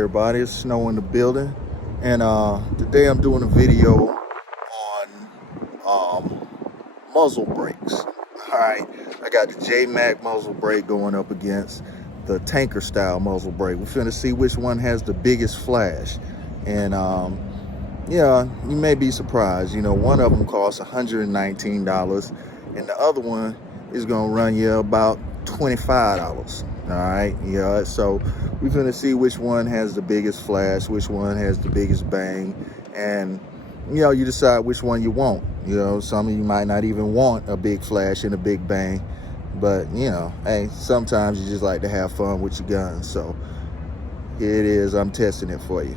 everybody? It's Snow in the building, and today I'm doing a video on muzzle brakes. All right, I got the JMAC muzzle brake going up against the tanker style muzzle brake. We're finna see which one has the biggest flash, and yeah, you may be surprised. You know, one of them costs $119, and the other one is gonna run you about $25. All right, yeah, so we're gonna see which one has the biggest flash, which one has the biggest bang, and you know, you decide which one you want. You know, some of you might not even want a big flash and a big bang, but you know, hey, sometimes you just like to have fun with your guns. So here it is, I'm testing it for you.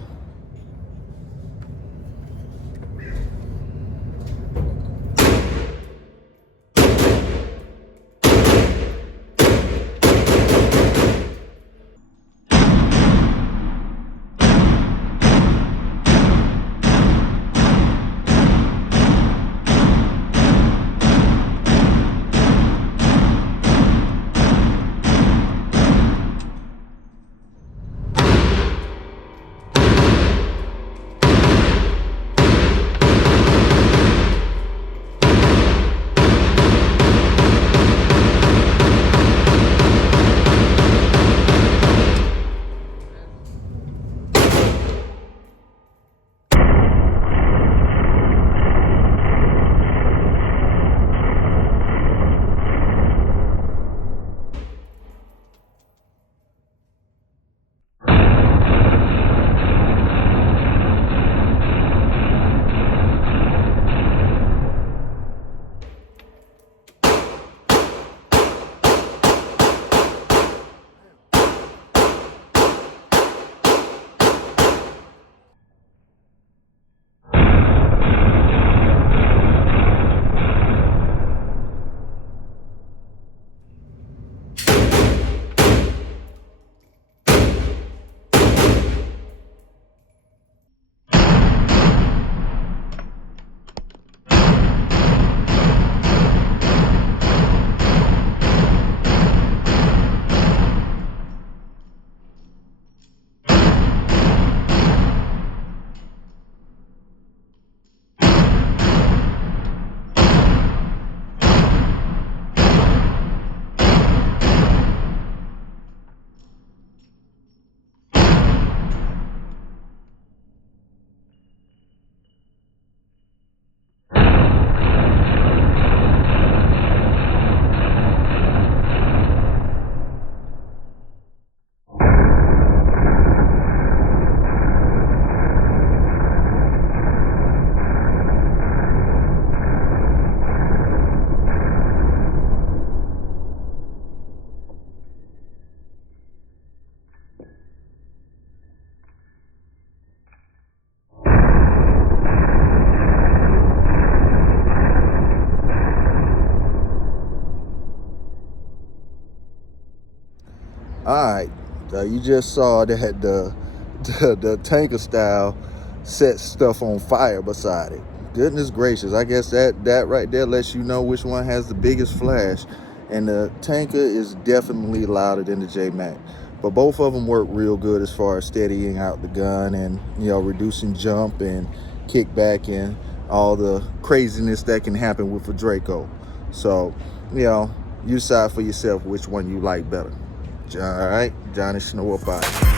All right, you just saw that the tanker style set stuff on fire beside it. Goodness gracious, I guess that right there lets you know which one has the biggest flash. And the tanker is definitely louder than the JMAC. But both of them work real good as far as steadying out the gun and, you know, reducing jump and kickback and all the craziness that can happen with a Draco. So, you know, you decide for yourself which one you like better. All right, Johnny Snow up out.